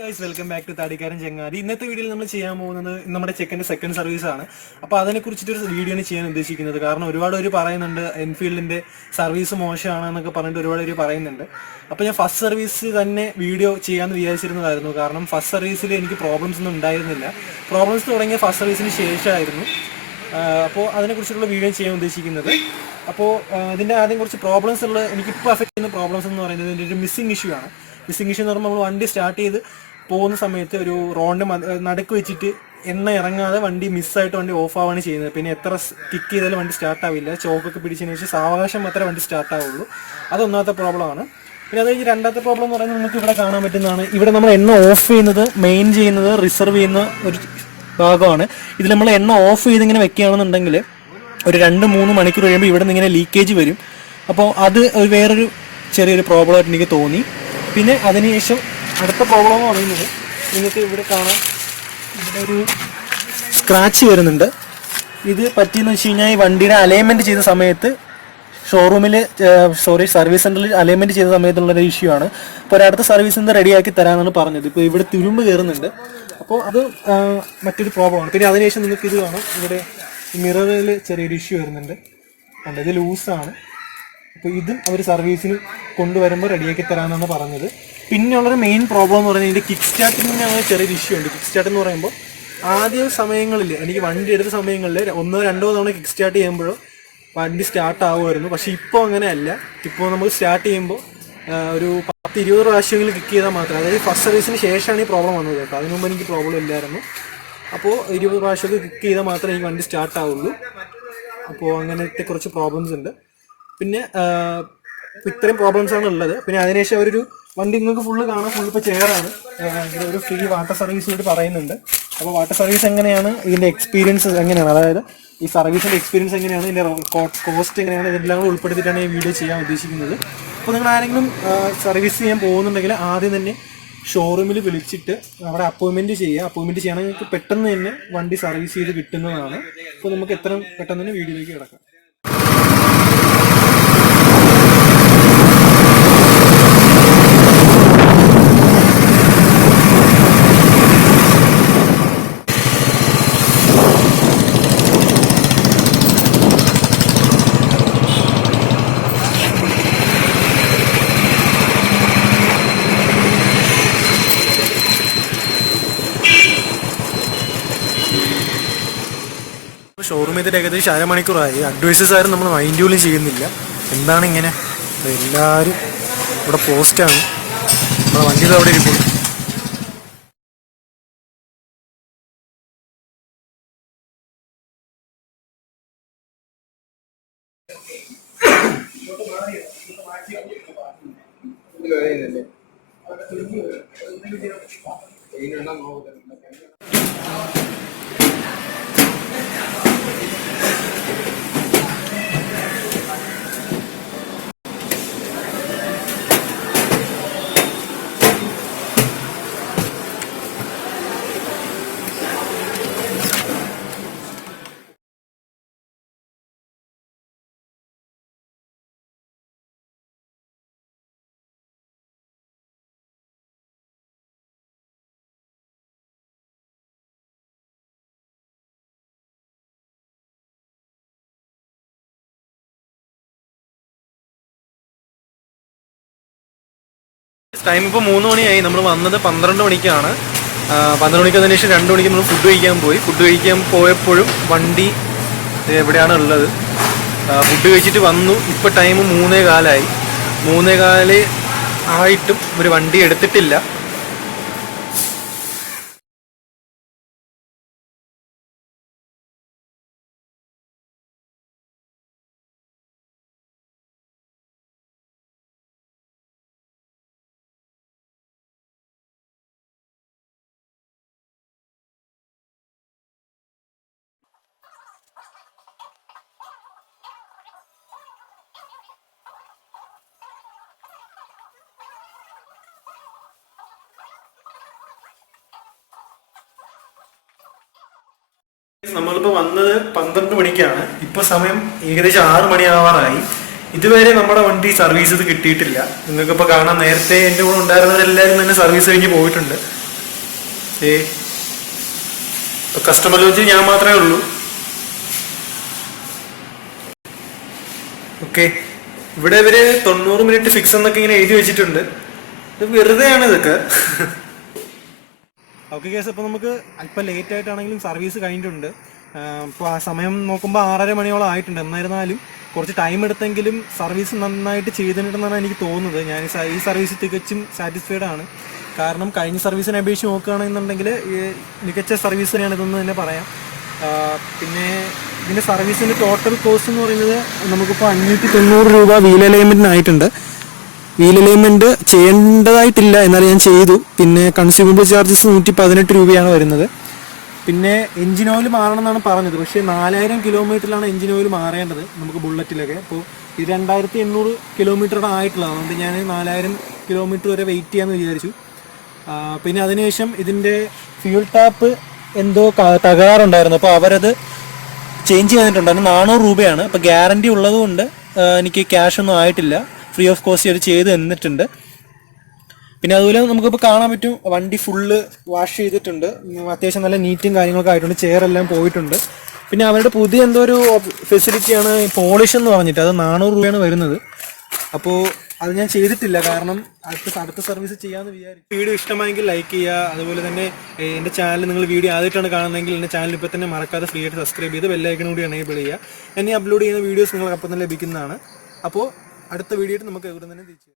Guys welcome back to താടിക്കാരൻ ചങ്ങാതി. ഇന്നത്തെ വീഡിയോയിൽ നമ്മൾ ചെയ്യാൻ പോകുന്നത് നമ്മുടെ ചെക്കൻ്റെ സെക്കൻഡ് സർവീസ് ആണ്. അപ്പോൾ അതിനെ കുറിച്ചിട്ടൊരു വീഡിയോ ആണ് ചെയ്യാൻ ഉദ്ദേശിക്കുന്നത്. കാരണം ഒരുപാട് പേര് പറയുന്നുണ്ട് എൻഫീൽഡിൻ്റെ സർവീസ് മോശമാണെന്നൊക്കെ പറഞ്ഞിട്ട് ഒരുപാട് പേര് പറയുന്നുണ്ട്. അപ്പോൾ ഞാൻ ഫസ്റ്റ് സർവീസ് തന്നെ വീഡിയോ ചെയ്യാമെന്ന് വിചാരിച്ചിരുന്നതായിരുന്നു. കാരണം ഫസ്റ്റ് സർവീസിൽ എനിക്ക് പ്രോബ്ലംസ് ഒന്നും ഉണ്ടായിരുന്നില്ല. പ്രോബ്ലംസ് തുടങ്ങിയ ഫസ്റ്റ് സർവീസിന് ശേഷമായിരുന്നു. അപ്പോൾ അതിനെക്കുറിച്ചുള്ള വീഡിയോ ചെയ്യാൻ ഉദ്ദേശിക്കുന്നത്. അപ്പോൾ ഇതിൻ്റെ ആദ്യം കുറച്ച് പ്രോബ്ലംസ് ഉള്ള എനിക്കിപ്പോൾ അഫക്റ്റ് ചെയ്യുന്ന പ്രോബ്ലംസ് എന്ന് പറയുന്നത് ഇതിൻ്റെ ഒരു മിസ്സിംഗ് ഇഷ്യൂ ആണ്. മിസ്സിംഗ് ഇഷ്യൂ എന്ന് പറയുമ്പോൾ നമ്മൾ വണ്ടി സ്റ്റാർട്ട് ചെയ്ത് പോകുന്ന സമയത്ത് ഒരു റോഡിൻ്റെ നടുക്ക് വെച്ചിട്ട് എണ്ണ ഇറങ്ങാതെ വണ്ടി മിസ്സായിട്ട് വണ്ടി ഓഫ് ആവുകയാണ് ചെയ്യുന്നത്. പിന്നെ എത്ര കിക്ക് ചെയ്താലും വണ്ടി സ്റ്റാർട്ടാവില്ല. ചോക്കൊക്കെ പിടിച്ചതിന് ശേഷം സാവകാശം മാത്രമേ വണ്ടി സ്റ്റാർട്ടാവുള്ളൂ. അതൊന്നാമത്തെ പ്രോബ്ലമാണ്. പിന്നെ അത് കഴിഞ്ഞ് രണ്ടാമത്തെ പ്രോബ്ലം എന്ന് പറയുന്നത് നമുക്ക് ഇവിടെ കാണാൻ പറ്റുന്നതാണ്. ഇവിടെ നമ്മൾ എണ്ണ ഓഫ് ചെയ്യുന്നത് മെയിൻ ചെയ്യുന്നത് റിസർവ് ചെയ്യുന്ന ഒരു ഭാഗമാണ്. ഇതിൽ നമ്മൾ എണ്ണ ഓഫ് ചെയ്തിങ്ങനെ വെക്കുകയാണെന്നുണ്ടെങ്കിൽ ഒരു 2-3 മണിക്കൂർ കഴിയുമ്പോൾ ഇവിടെ നിന്ന് ഇങ്ങനെ ലീക്കേജ് വരും. അപ്പോൾ അത് വേറൊരു ചെറിയൊരു പ്രോബ്ലമായിട്ട് എനിക്ക് തോന്നി. പിന്നെ അതിനുശേഷം അടുത്ത പ്രോബ്ലം എന്ന് പറയുന്നത് നിങ്ങൾക്ക് ഇവിടെ കാണാം, ഇവിടെ ഒരു സ്ക്രാച്ച് വരുന്നുണ്ട്. ഇത് പറ്റിയെന്ന് വെച്ച് കഴിഞ്ഞാൽ ഈ വണ്ടിയുടെ അലൈൻമെൻറ്റ് ചെയ്ത സമയത്ത് സർവീസ് സെൻറ്ററിൽ അലൈൻമെൻറ്റ് ചെയ്ത സമയത്തുള്ളൊരു ഇഷ്യൂ ആണ്. അപ്പോൾ ഒരടുത്ത സർവീസിൽ നിന്ന് റെഡിയാക്കി തരാമെന്നാണ് പറഞ്ഞത്. ഇപ്പോൾ ഇവിടെ തുരുമ്പ് കയറുന്നുണ്ട്. അപ്പോൾ അത് മറ്റൊരു പ്രോബ്ലമാണ്. പിന്നെ അതിനുശേഷം നിങ്ങൾക്ക് ഇത് കാണാം, ഇവിടെ മിററിൽ ചെറിയൊരു ഇഷ്യൂ വരുന്നുണ്ട്. കണ്ടത് ഇത് ലൂസാണ്. അപ്പോൾ ഇതും അവർ സർവീസിന് കൊണ്ടുവരുമ്പോൾ റെഡിയാക്കി തരാമെന്നാണ് പറഞ്ഞത്. പിന്നെയുള്ളൊരു മെയിൻ പ്രോബ്ലം എന്ന് പറയുന്നത് ഇതിൻ്റെ കിക്ക് സ്റ്റാർട്ടിങ്ങിന് അങ്ങനെ ചെറിയൊരു ഇഷ്യൂ ഉണ്ട്. കിക്ക് സ്റ്റാർട്ട് എന്ന് പറയുമ്പോൾ ആദ്യ സമയങ്ങളിൽ എനിക്ക് വണ്ടി എടുത്ത സമയങ്ങളിൽ 1-2 തവണ കിക്ക് സ്റ്റാർട്ട് ചെയ്യുമ്പോഴോ വണ്ടി സ്റ്റാർട്ട് ആകുമായിരുന്നു. പക്ഷേ ഇപ്പോൾ അങ്ങനെയല്ല. ഇപ്പോൾ നമുക്ക് സ്റ്റാർട്ട് ചെയ്യുമ്പോൾ ഒരു 10-20 പ്രാവശ്യമെങ്കിലും കിക്ക് ചെയ്താൽ മാത്രമേ, അതായത് ഫസ്റ്റ് സർവീസിന് ശേഷമാണ് ഈ പ്രോബ്ലം വന്നത് കേട്ടോ. അതിന് മുമ്പ് എനിക്ക് പ്രോബ്ലം ഇല്ലായിരുന്നു. അപ്പോൾ 20 പ്രാവശ്യമൊക്കെ കിക്ക് ചെയ്താൽ മാത്രമേ എനിക്ക് വണ്ടി സ്റ്റാർട്ട് ആവുള്ളൂ. അപ്പോൾ അങ്ങനത്തെ കുറച്ച് പ്രോബ്ലംസ് ഉണ്ട്. പിന്നെ ഇത്രയും പ്രോബ്ലംസാണ് ഉള്ളത്. പിന്നെ അതിനുശേഷം അവരൊരു വണ്ടി നിങ്ങൾക്ക് ഫുള്ള് കാണാം, ഫുള്ള് ഇപ്പോൾ ചെയറാണ്. ഒരു ഫ്രീ വാട്ടർ സർവീസ് കൂടി പറയുന്നുണ്ട്. അപ്പോൾ വാട്ടർ സർവീസ് എങ്ങനെയാണ്, ഇതിൻ്റെ എക്സ്പീരിയൻസ് എങ്ങനെയാണ്, അതായത് ഈ സർവീസിൻ്റെ എക്സ്പീരിയൻസ് എങ്ങനെയാണ്, ഇതിൻ്റെ കോസ്റ്റ് എങ്ങനെയാണ്, ഇതെല്ലാം കൂടി ഉൾപ്പെടുത്തിയിട്ടാണ് ഈ വീഡിയോ ചെയ്യാൻ ഉദ്ദേശിക്കുന്നത്. അപ്പോൾ നിങ്ങൾ ആരെങ്കിലും സർവീസ് ചെയ്യാൻ പോകുന്നുണ്ടെങ്കിൽ ആദ്യം തന്നെ ഷോറൂമിൽ വിളിച്ചിട്ട് അവിടെ അപ്പോയിൻമെൻറ്റ് ചെയ്യുക. അപ്പോയിൻമെൻറ്റ് ചെയ്യുകയാണെങ്കിൽ നിങ്ങൾക്ക് പെട്ടെന്ന് തന്നെ വണ്ടി സർവീസ് ചെയ്ത് കിട്ടുന്നതാണ്. അപ്പോൾ നമുക്ക് എത്രയും പെട്ടെന്ന് തന്നെ വീഡിയോയിലേക്ക് കിടക്കാം. ഷോറൂം ചെയ്തിട്ട് ഏകദേശം അരമണിക്കൂറായി. അഡ്വൈസേഴ്സ് ആരും നമ്മൾ മൈൻഡ് പോലും ചെയ്യുന്നില്ല. എന്താണ് ഇങ്ങനെ, എല്ലാവരും ഇവിടെ പോസ്റ്റാണ്. നമ്മുടെ വണ്ടിയിൽ അവിടെ ഇരിക്കും. ടൈം ഇപ്പോൾ 3 മണിയായി. നമ്മൾ വന്നത് 12 മണിക്കാണ്. 12 മണിക്ക് അതിന് ശേഷം 2 മണിക്ക് നമ്മൾ ഫുഡ് കഴിക്കാൻ പോയി. ഫുഡ് കഴിക്കാൻ പോയപ്പോഴും വണ്ടി എവിടെയാണ് ഉള്ളത്. ഫുഡ് കഴിച്ചിട്ട് വന്നു. ഇപ്പോൾ ടൈം 3:15 3:15 ആയിട്ടും ഒരു വണ്ടി എടുത്തിട്ടില്ല. നമ്മളിപ്പോൾ വന്നത് 12 മണിക്കാണ്. ഇപ്പോൾ സമയം ഏകദേശം 6 മണിയാവാറായി. ഇതുവരെ നമ്മുടെ വണ്ടി സർവീസ് ഇത് കിട്ടിയിട്ടില്ല. നിങ്ങൾക്കിപ്പോൾ കാണാൻ നേരത്തെ എൻ്റെ കൂടെ ഉണ്ടായിരുന്നവരെല്ലാവരും തന്നെ സർവീസ് കഴിഞ്ഞ് പോയിട്ടുണ്ട്. കസ്റ്റമർ ലോഞ്ചിൽ ഞാൻ മാത്രമേ ഉള്ളൂ. ഓക്കെ, ഇവിടെ ഇവര് 90 മിനിറ്റ് ഫിക്സ് എന്നൊക്കെ ഇങ്ങനെ എഴുതി വെച്ചിട്ടുണ്ട്. ഇത് വെറുതെയാണ് ഇതൊക്കെ. ഓക്കെ കേസ്, അപ്പോൾ നമുക്ക് അല്പം ലേറ്റ് ആയിട്ടാണെങ്കിലും സർവീസ് കഴിഞ്ഞിട്ടുണ്ട്. ഇപ്പോൾ ആ സമയം നോക്കുമ്പോൾ 6:30 മണിയോളം ആയിട്ടുണ്ട്. എന്നായിരുന്നാലും കുറച്ച് ടൈം എടുത്തെങ്കിലും സർവീസ് നന്നായിട്ട് ചെയ്തിട്ടുണ്ടെന്നാണ് എനിക്ക് തോന്നുന്നത്. ഞാൻ ഈ സർവീസ് തികച്ചും സാറ്റിസ്ഫൈഡ് ആണ്. കാരണം കഴിഞ്ഞ സർവീസിനെ അപേക്ഷിച്ച് നോക്കുകയാണെന്നുണ്ടെങ്കിൽ മികച്ച സർവീസ് തന്നെയാണ് ഇതെന്ന് തന്നെ പറയാം. പിന്നെ ഇതിൻ്റെ സർവീസിൻ്റെ ടോട്ടൽ കോസ്റ്റ് എന്ന് പറയുന്നത് നമുക്കിപ്പോൾ 590 രൂപ വീൽ അലൈൻമെൻറ്റിനായിട്ടുണ്ട്. വീൽ അലൈൻമെൻറ്റ് ചെയ്യേണ്ടതായിട്ടില്ല, എന്നാലും ഞാൻ ചെയ്തു. പിന്നെ കൺസ്യൂമബിൾ ചാർജസ് 118 രൂപയാണ് വരുന്നത്. പിന്നെ എഞ്ചിൻ ഓയിൽ മാറണം എന്നാണ് പറഞ്ഞത്. പക്ഷേ 4000 കിലോമീറ്ററിലാണ് എഞ്ചിൻ ഓയിൽ മാറേണ്ടത് നമുക്ക് ബുള്ളറ്റിലൊക്കെ. അപ്പോൾ ഇത് 2800 കിലോമീറ്ററുടെ ആയിട്ടുള്ളത്. അതുകൊണ്ട് ഞാൻ 4000 കിലോമീറ്റർ വരെ വെയിറ്റ് ചെയ്യാമെന്ന് വിചാരിച്ചു. പിന്നെ അതിനുശേഷം ഇതിൻ്റെ ഫ്യൂൽ ടാപ്പ് എന്തോ തകരാറുണ്ടായിരുന്നു. അപ്പോൾ അവരത് ചേഞ്ച് ചെയ്തിട്ടുണ്ടായിരുന്നു. 400 രൂപയാണ്. അപ്പോൾ ഗ്യാരണ്ടി ഉള്ളതുകൊണ്ട് എനിക്ക് ക്യാഷ് ഒന്നും ആയിട്ടില്ല. ഫ്രീ ഓഫ് കോസ്റ്റ് അവർ ചെയ്ത് തന്നിട്ടുണ്ട്. പിന്നെ അതുപോലെ നമുക്കിപ്പോൾ കാണാൻ പറ്റും വണ്ടി ഫുള്ള് വാഷ് ചെയ്തിട്ടുണ്ട്. അത്യാവശ്യം നല്ല നീറ്റും കാര്യങ്ങളൊക്കെ ആയിട്ടുണ്ട്. ചെയറെല്ലാം പോയിട്ടുണ്ട്. പിന്നെ അവരുടെ പുതിയ എന്തോ ഒരു ഫെസിലിറ്റിയാണ് പോളിഷ് എന്ന് പറഞ്ഞിട്ട്, അത് 400 രൂപയാണ് വരുന്നത്. അപ്പോൾ അത് ഞാൻ ചെയ്തിട്ടില്ല, കാരണം അടുത്ത സർവീസ് ചെയ്യാമെന്ന് വിചാരിച്ചു. വീഡിയോ ഇഷ്ടമായെങ്കിൽ ലൈക്ക് ചെയ്യുക. അതുപോലെ തന്നെ എൻ്റെ ചാനൽ നിങ്ങൾ വീഡിയോ ആദ്യമായിട്ടാണ് കാണുന്നതെങ്കിൽ എൻ്റെ ചാനൽ ഇപ്പോൾ തന്നെ മറക്കാതെ ഫ്രീ ആയിട്ട് സബ്സ്ക്രൈബ് ചെയ്ത് ബെല്ലൈക്കൺ കൂടി എനേബിൾ ചെയ്യുക. എന്നെ അപ്ലോഡ് ചെയ്യുന്ന വീഡിയോസ് നിങ്ങൾക്ക് അപ്പം തന്നെ ലഭിക്കുന്നതാണ്. അപ്പോൾ അടുത്ത വീഡിയോ നമുക്ക് ഇവിടെ തന്നെ തിരിച്ചു